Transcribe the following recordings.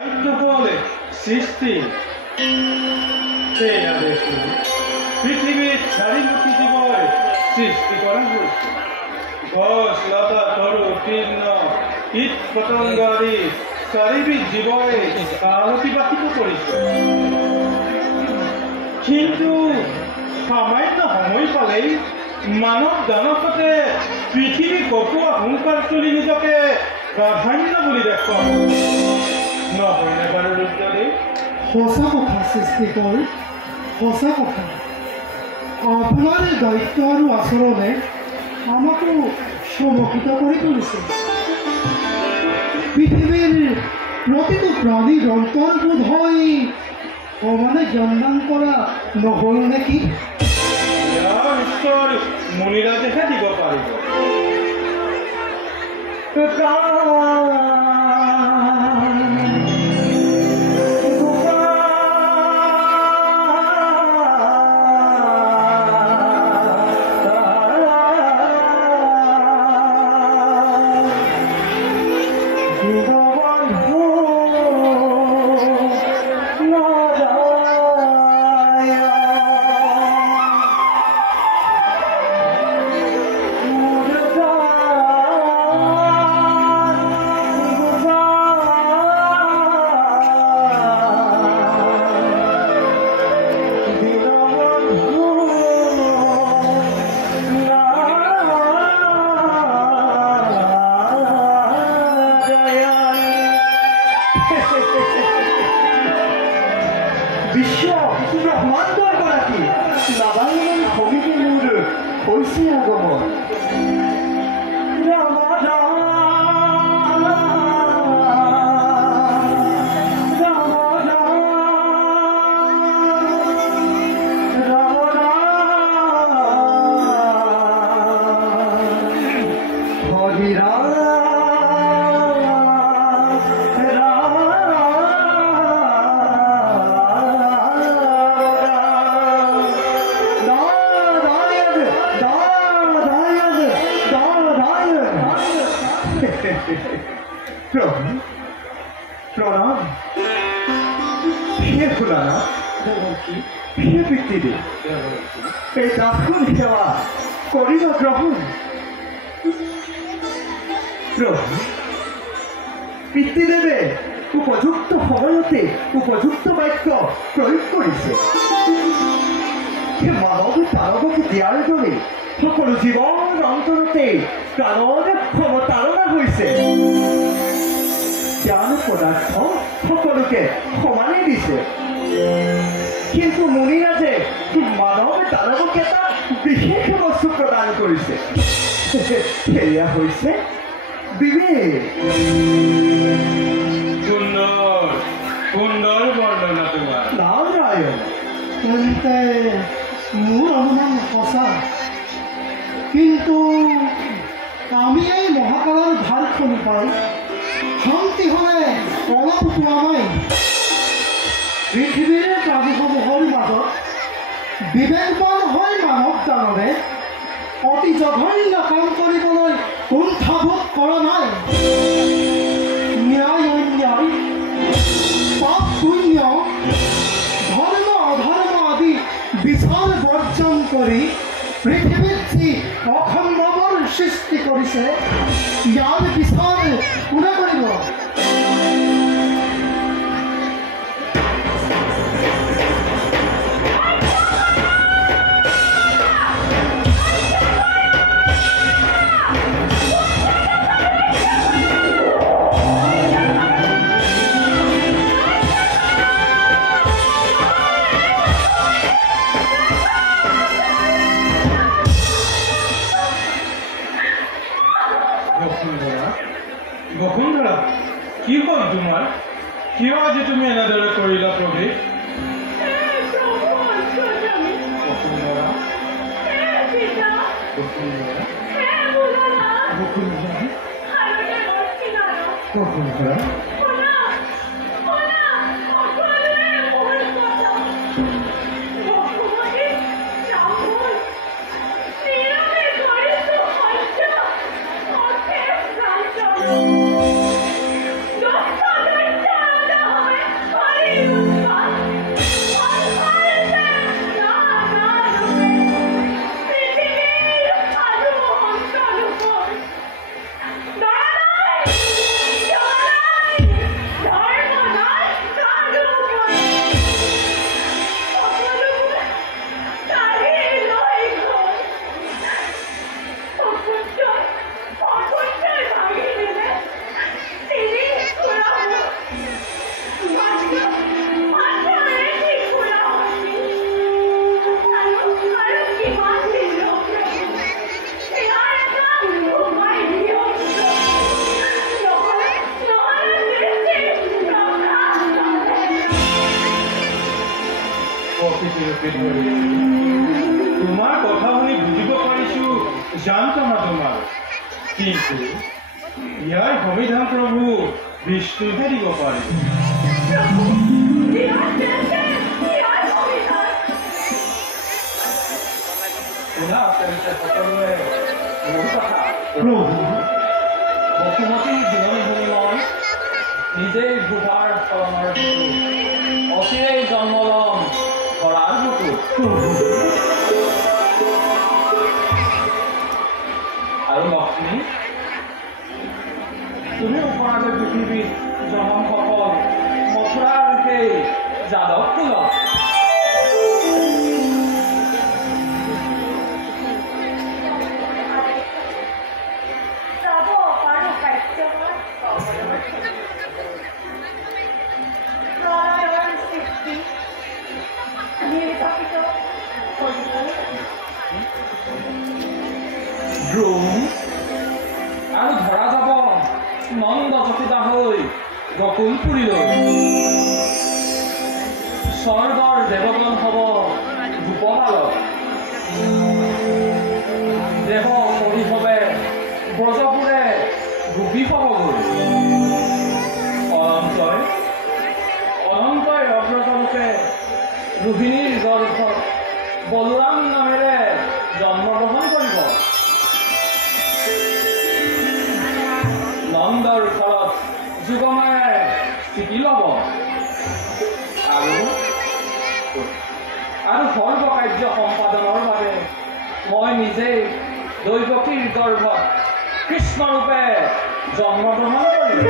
বলে সৃষ্টি সেই আদেশ পৃথিবীর চারিমুখী জীবনে সৃষ্টি করা হয়েছে। ঘাস লতা তরু কীর্ণ কীট পতঙ্গ আদি চারিবিধ জীবনে কাল অতিবাহিত কৰিছে। কিন্তু সামান্য সময় পালেই মানৱ দানৱতে পৃথিৱী কটোৱা হুংকাৰ তুলি নিজকে প্ৰাধান্য বুলি দেখুৱাব নহয়নে বাৰু ৰুদ্ৰদেৱ? সঁচা কথা সৃষ্টিকৰ, সঁচা কথা। আপোনাৰ দায়িত্ব আৰু আচৰণে আমাকো চমকিত কৰি তুলিছে। পৃথিৱীৰ প্ৰতিটো প্ৰাণীৰ অন্তৰ্বোধ হৈ সমানে জ্ঞানদান কৰা নহ'ল নেকি? ঈশ্বৰ মুনিৰাজেহে দিব পাৰিব। পিতৃদেৱে উপযুক্ত সময়তে উপযুক্ত বাক্য প্ৰয়োগ কৰিছে। মানৱ দানৱক দিয়াৰ দৰে সকলো জীৱৰ অন্তৰতে প্ৰাণৰ ক্ষমতাৰণা হৈছে। জ্ঞান পদাৰ্থ সকলোকে সমানে দিছে, কিন্তু মুনিৰাজে মানৱ দানৱক এটা বিশেষ বস্তু প্ৰদান কৰিছে। সেয়া হৈছে বিবেক। সুন্দৰ সুন্দৰ বৰ্ণনা তোমাৰ। নাৰায়ণ, তেন্তে মোৰ অনুমান সঁচা, কিন্তু আমি এই মহাকালৰ ভালখন পাই শান্তি হ'লে অলপ পোৱা নাই। পৃথিৱীৰ প্ৰাণীসমূহৰ মাজত বিবেকবান হৈ মানৱ দানৱে অতি জঘন্য কাম কৰিবলৈ কুণ্ঠাবোধ কৰা নাই। ন্যায় অন্যায়, পাপ পুণ্য, ধৰ্ম অধৰ্ম আদি বিচাৰ বৰ্জন কৰি পৃথিৱীত যি অখণ্ডবৰ সৃষ্টি কৰিছে, ইয়াৰ বিচাৰ কোনে কৰিব? বসুন্ধৰা, কি হ'ল তোমাৰ? কিয় আজি তুমি এনেদৰে কৰিলা প্ৰৱেশ? বসুন্ধৰা অতিথিৰূপে ধৰি তোমাৰ কথা শুনি বুজিব পাৰিছোঁ জানতমা তোমাৰ, কিন্তু ইয়াৰ সংবিধান প্ৰভু বিষ্ণুহে দিব পাৰে। শুনা তেন্তে সকলোৱে মোৰ কথা। বসুমতী জীৱনী শুনি মই নিজেই বুধাৰ শৰণৰ অচিৰেই জন্ম ল'ম ধৰাৰ বুকুত। আৰু লক্ষ্মী, তুমি উপৰাগত পৃথিৱীত জনমসকল মথুৰাৰ সেই যাদৱ কুলত আৰু ধৰা যাব নন্দ যশোদা হৈ গকুলপুৰীলৈ। স্বৰ্গৰ দেৱগণ হ'ব গোপবালক, দেহ কৰি হবে ব্ৰজপুৰে গোপী হবগৈ। অনন্তই অগ্ৰজৰূপে ৰোহিণীৰ গৰ্ভত বলোৰাম নামেৰে জন্মগ্ৰহণ কৰিব। নন্দৰ ঘৰত যুগমায়ে স্থিতি ল'ব আৰু সৰ্ব কাৰ্য সম্পাদনৰ বাবে মই নিজেই দৈৱকীৰ গৰ্ভত কৃষ্ণৰূপে জন্মগ্ৰহণ কৰিম।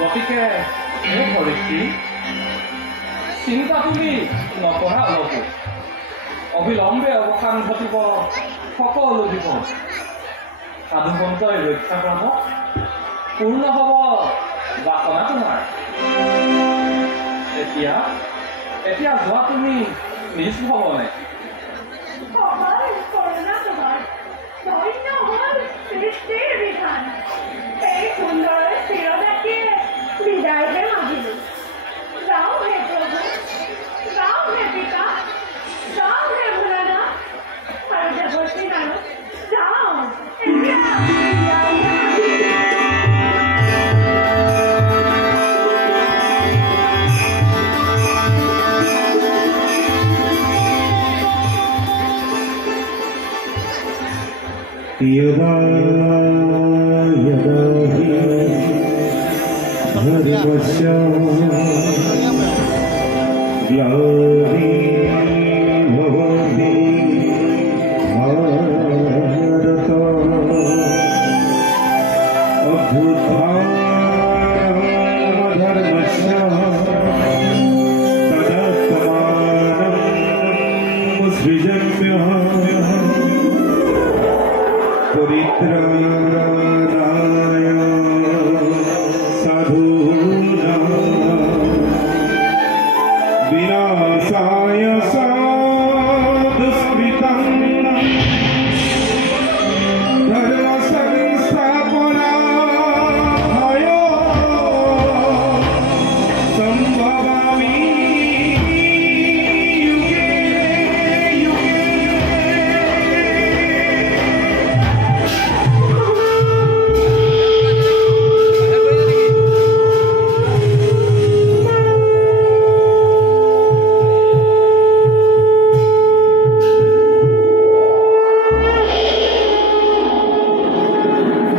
গতিকে চিন্তা তুমি নকৰা অলপো, অবিলম্বে অৱসান ঘটিব সকলো বিপদ। সাধুসন্তই ৰক্ষা কৰাব, পূৰ্ণ হ'ব বাসনা তোমাৰ। এতিয়া যোৱা তুমি নিজ ভৱনে। বিদায়হে মাগিলো। যাওঁ হে প্ৰভু, যাওঁ হে পিতা, যাওঁ হে ভোলানাথ আৰু দেৱশ্ৰী নানক, যাওঁ यदा यदा धर्मस्य ग्लानि भवति भारत अभ्युत्थानम्